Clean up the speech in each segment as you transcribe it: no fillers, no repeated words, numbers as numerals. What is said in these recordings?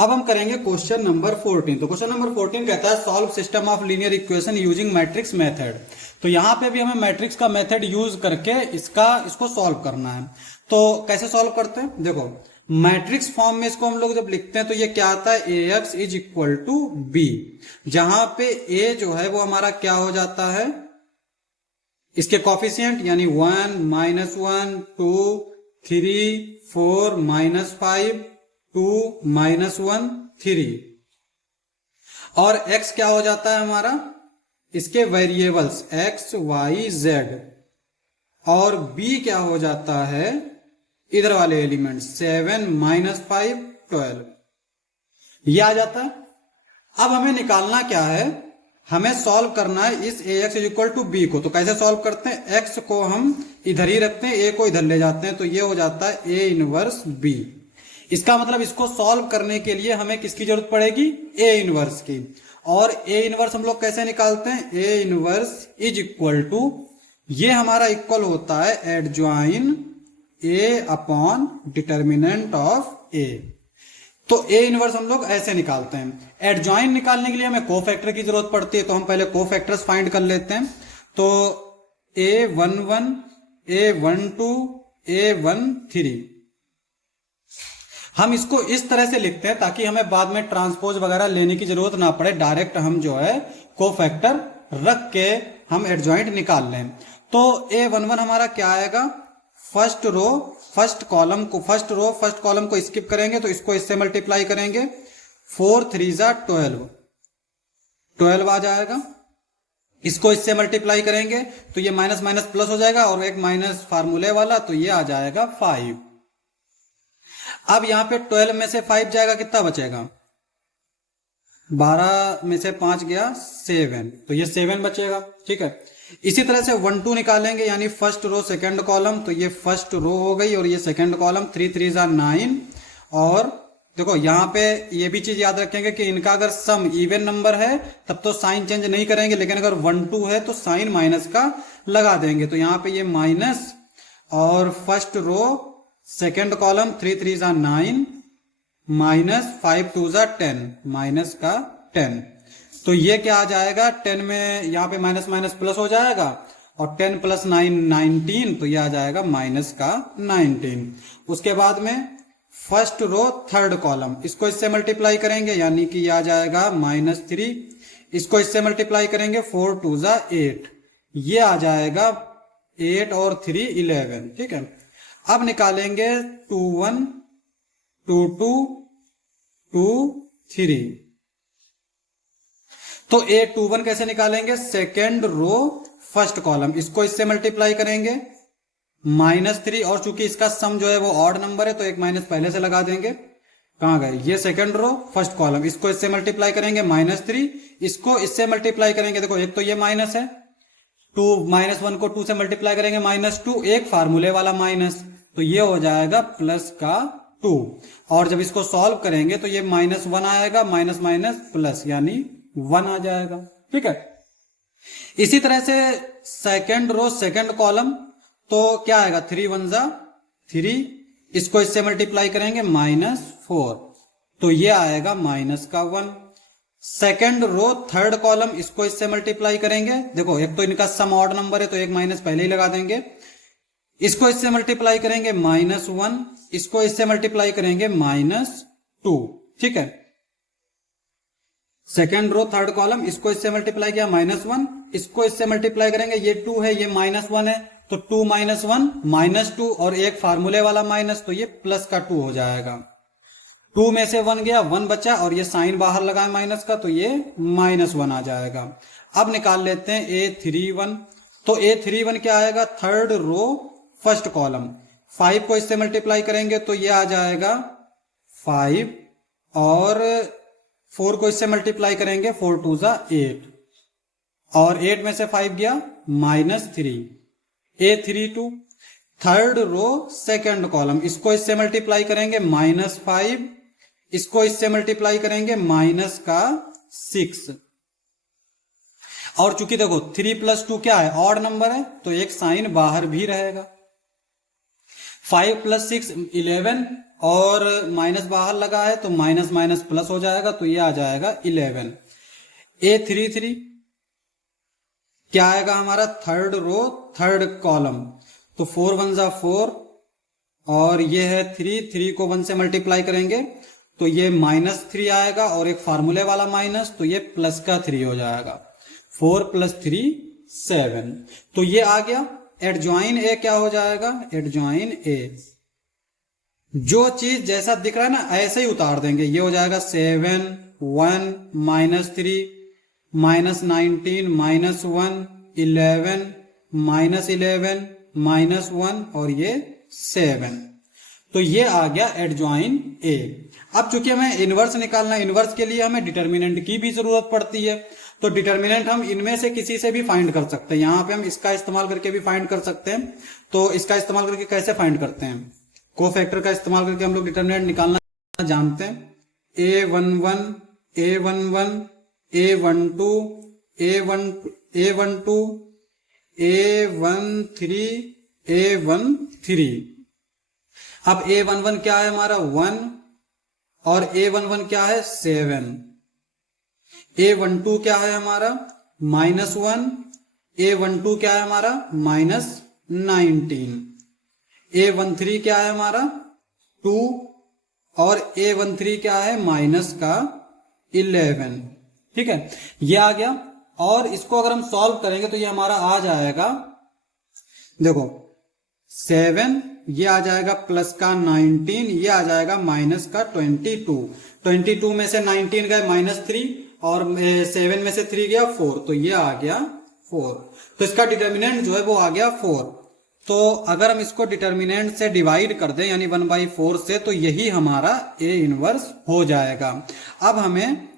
अब हम करेंगे क्वेश्चन नंबर 14। तो क्वेश्चन नंबर 14 कहता है solve system of linear equation using matrix method. तो यहाँ पे भी हमें मैट्रिक्स का मेथड यूज करके इसको सॉल्व करना है। तो कैसे सॉल्व करते हैं, देखो मैट्रिक्स फॉर्म में इसको हम लोग जब लिखते हैं तो ये क्या आता है, AX is equal to B, जहां पे A जो है वो हमारा क्या हो जाता है, इसके कॉफिशिएंट यानी 1, -1, 2, 3, 4, -5, 2, -1, 3, और x क्या हो जाता है हमारा, इसके वेरिएबल्स x, y, z, और b क्या हो जाता है इधर वाले एलिमेंट 7, -5, 12, ये आ जाता है। अब हमें निकालना क्या है, हमें सॉल्व करना है इस AX is equal to B को। तो कैसे सॉल्व करते हैं, x को हम इधर ही रखते हैं, A को इधर ले जाते हैं, तो ये हो जाता है A इनवर्स B। इसका मतलब इसको सॉल्व करने के लिए हमें किसकी जरूरत पड़ेगी, A इनवर्स की। और A इनवर्स हम लोग कैसे निकालते हैं, A inverse is equal to, ये हमारा इक्वल होता है adjoint A upon determinant of A। तो A इनवर्स हम लोग ऐसे निकालते हैं। एडजॉइन निकालने के लिए हमें कोफैक्टर की जरूरत पड़ती है, तो हम पहले कोफैक्टर्स फाइंड कर लेते हैं। तो A11, A12, A13, हम इसको इस तरह से लिखते हैं ताकि हमें बाद में ट्रांसपोज वगैरह लेने की जरूरत ना पड़े, डायरेक्ट हम जो है कोफैक्टर रख के हम एडजॉइंट निकाल लें। तो A11 हमारा क्या आएगा, फर्स्ट कॉलम को स्किप करेंगे तो इसको इससे मल्टीप्लाई करेंगे, 4 3 12 आ जाएगा। इसको इससे मल्टीप्लाई करेंगे तो ये माइनस माइनस प्लस हो जाएगा, और एक माइनस फार्मूले वाला, तो ये आ जाएगा 5। अब यहां पे 12 में से 5 जाएगा, कितना बचेगा, 12 में से 5 गया 7, तो ये 7 बचेगा। ठीक है, इसी तरह से 1 2 निकालेंगे, यानी फर्स्ट रो सेकंड कॉलम, तो ये फर्स्ट रो हो गई और ये सेकंड कॉलम, 3 3 9। और देखो यहां पे ये भी चीज याद रखेंगे कि इनका अगर सम इवन नंबर है तब तो साइन चेंज नहीं करेंगे, लेकिन अगर 1 2 है तो साइन माइनस का लगा देंगे। तो यहां पे ये माइनस, और first row second column 3 3 9 minus 5 2 10, minus का 10। तो ये क्या आ जाएगा, 10 में यहां पे माइनस माइनस प्लस हो जाएगा, और 10 + 9 19, तो ये आ जाएगा माइनस का 19। उसके बाद में फर्स्ट रो थर्ड कॉलम, इसको इससे मल्टीप्लाई करेंगे, यानी कि ये आ जाएगा -3, इसको इससे मल्टीप्लाई करेंगे 4 2 8, ये आ जाएगा 8 और 3 11। ठीक है, अब निकालेंगे 2 1 2 2 2 3। तो A21 कैसे निकालेंगे, सेकेंड रो फर्स्ट कॉलम, इसको इससे मल्टीप्लाई करेंगे -3, और चूंकि इसका सम जो है वो ऑड नंबर है तो एक माइनस पहले से लगा देंगे। कहां गए, ये सेकेंड रो फर्स्ट कॉलम, इसको इससे मल्टीप्लाई करेंगे -3, इसको इससे मल्टीप्लाई करेंगे, देखो एक तो ये माइनस है, 2 -1 को 2 से मल्टीप्लाई करेंगे -2, एक फार्मूले वाला माइनस, तो ये हो जाएगा प्लस का 2। और जब इसको सॉल्व करेंगे तो ये -1 आएगा, माइनस माइनस प्लस, यानी 1 आ जाएगा। ठीक है, इसी तरह से सेकंड रो सेकंड कॉलम, तो क्या आएगा, 3 1 3, इसको इससे मल्टीप्लाई करेंगे -4, तो ये आएगा माइनस का 1। सेकंड रो थर्ड कॉलम, इसको इससे मल्टीप्लाई करेंगे, देखो एक तो इनका सम ऑड नंबर है तो एक माइनस पहले ही लगा देंगे, इसको इससे मल्टीप्लाई करेंगे -1, इसको इससे मल्टीप्लाई करेंगे -2। ठीक है, सेकेंड रो थर्ड कॉलम, इसको इससे मल्टीप्लाई किया -1, इसको इससे मल्टीप्लाई करेंगे, ये 2 है ये -1 है, तो 2 -1 -2, और एक फार्मूले वाला माइनस, तो ये प्लस का 2 हो जाएगा। 2 में से 1 गया, 1 बचा, और ये साइन बाहर लगाए माइनस का, तो ये -1 आ जाएगा। अब निकाल लेते हैं A31। तो A31 क्या आएगा, थर्ड रो फर्स्ट कॉलम, 5 को इससे मल्टीप्लाई करेंगे तो ये आ जाएगा 5, और 4 को इससे मल्टीप्लाई करेंगे, 4 2 8, और 8 में से 5 गया -3। A32 third row second column, इसको इससे मल्टीप्लाई करेंगे -5, इसको इससे मल्टीप्लाई करेंगे -6, और चूंकि देखो 3 + 2 क्या है, ऑड नंबर है, तो एक साइन बाहर भी रहेगा। 5 + 6 11, और माइनस बाहर लगा है तो माइनस माइनस प्लस हो जाएगा, तो ये आ जाएगा 11। A33 क्या आएगा हमारा, थर्ड रो थर्ड कॉलम, तो 4 1 जा 4 और ये है 3 को 1 से मल्टीप्लाई करेंगे तो ये -3 आएगा और एक फार्मूले वाला माइनस, तो ये प्लस का 3 हो जाएगा। 4 + 3 7, तो ये आ गया। एडजॉइन ए क्या हो जाएगा, एडजॉइन ए जो चीज जैसा दिख रहा है ना ऐसे ही उतार देंगे, ये हो जाएगा 7 1 -3 -19 -1 11 -11 -1 और ये 7, तो ये आ गया एडजॉइन ए। अब चूंकि हमें इनवर्स निकालना है, इनवर्स के लिए हमें डिटर्मिनेंट की भी जरूरत पड़ती है, तो डिटर्मिनेंट हम इनमें से किसी से भी फाइंड कर सकते हैं। यहां पे हम इसका इस्तेमाल करके भी फाइंड कर सकते हैं। तो इसका इस्तेमाल करके कैसे फाइंड करते हैं, कोफैक्टर का इस्तेमाल करके हम लोग डिटर्मिनेंट निकालना जानते हैं। A11 A11 A12 A12 A13 A13। अब A11 क्या है हमारा 1 और A11 क्या है 7। A12 क्या है हमारा -1, A12 क्या है हमारा -19, A13 क्या है हमारा 2 और A13 क्या है -11। ठीक है, ये आ गया। और इसको अगर हम सॉल्व करेंगे तो ये हमारा आ जाएगा, देखो 7 ये आ जाएगा प्लस का 19, ये आ जाएगा माइनस का 22। 22 में से 19 गए -3 और 7 में से 3 गया 4, तो ये आ गया 4। तो इसका डिटर्मिनेंट जो है वो आ गया 4। तो अगर हम इसको डिटर्मिनेंट से डिवाइड कर दें यानी 1/4 से, तो यही हमारा A इनवर्स हो जाएगा। अब हमें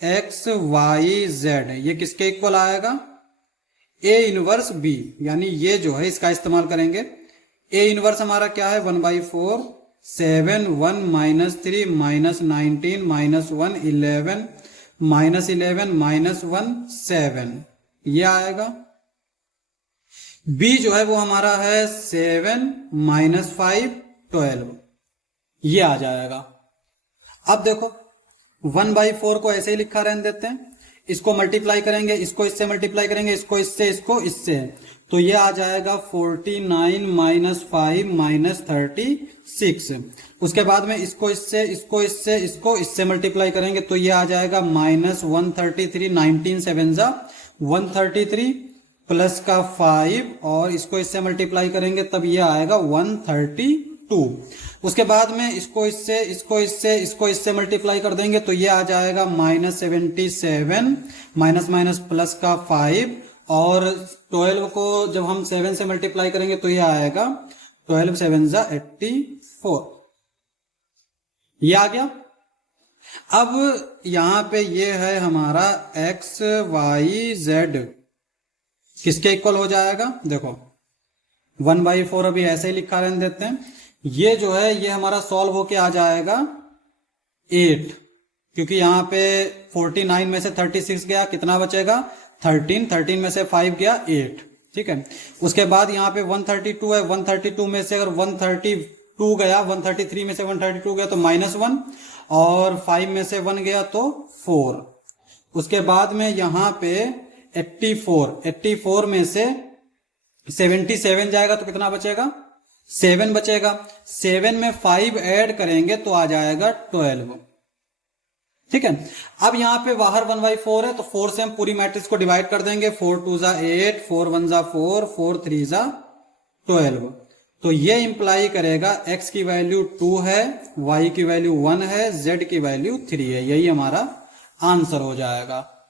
x y z ये किसके इक्वल आएगा, A इनवर्स B, यानी ये जो है इसका इस्तेमाल करेंगे। A इनवर्स हमारा क्या है 1/4 7 1 -3 -19 -1 11 -11 -1 7, ये आएगा। B जो है वो हमारा है 7 -5 12, ये आ जाएगा। अब देखो 1/4 को ऐसे ही लिखा रहने देते हैं, इसको मल्टीप्लाई करेंगे, इसको इससे मल्टीप्लाई करेंगे, इसको इससे, इसको इससे, तो ये आ जाएगा 49 -5 -36। उसके बाद में इसको इससे, इसको इससे, इसको इससे मल्टीप्लाई करेंगे तो ये आ जाएगा -133। 19 7 जा 133 प्लस का 5 और इसको इससे मल्टीप्लाई करेंगे तब ये आएगा 132। उसके बाद में इसको इससे, इसको इससे, इसको इससे मल्टीप्लाई कर देंगे तो ये आ जाएगा -77 माइनस माइनस प्लस का 5 और 12 को जब हम 7 से मल्टीप्लाई करेंगे तो ये आएगा 12 7 जा 84, ये आ गया। अब यहां पे ये है हमारा x y z किसके इक्वल हो जाएगा, देखो 1/4 अभी ऐसे ही लिखा रहने देते हैं। ये जो है ये हमारा सॉल्व होके आ जाएगा 8, क्योंकि यहाँ पे 49 में से 36 गया, कितना बचेगा 13, 13 में से 5 गया 8। ठीक है, उसके बाद यहाँ पे 132 है, 132 में से अगर 132 गया, 133 में से 132 गया तो -1 और 5 में से 1 गया तो 4। उसके बाद में यहाँ पे 84 में से 77 जाएगा तो कितना बचेगा 7 बचेगा। 7 में 5 ऐड करेंगे तो आ जाएगा 12। ठीक है, अब यहां पे बाहर 1/4 है तो 4 से हम पूरी मैट्रिक्स को डिवाइड कर देंगे। 4 2 जा 8, 4 1 जा 4, 4 3 जा 12। तो ये इंप्लाई करेगा x की वैल्यू 2 है, y की वैल्यू 1 है, z की वैल्यू 3 है। यही हमारा आंसर हो जाएगा।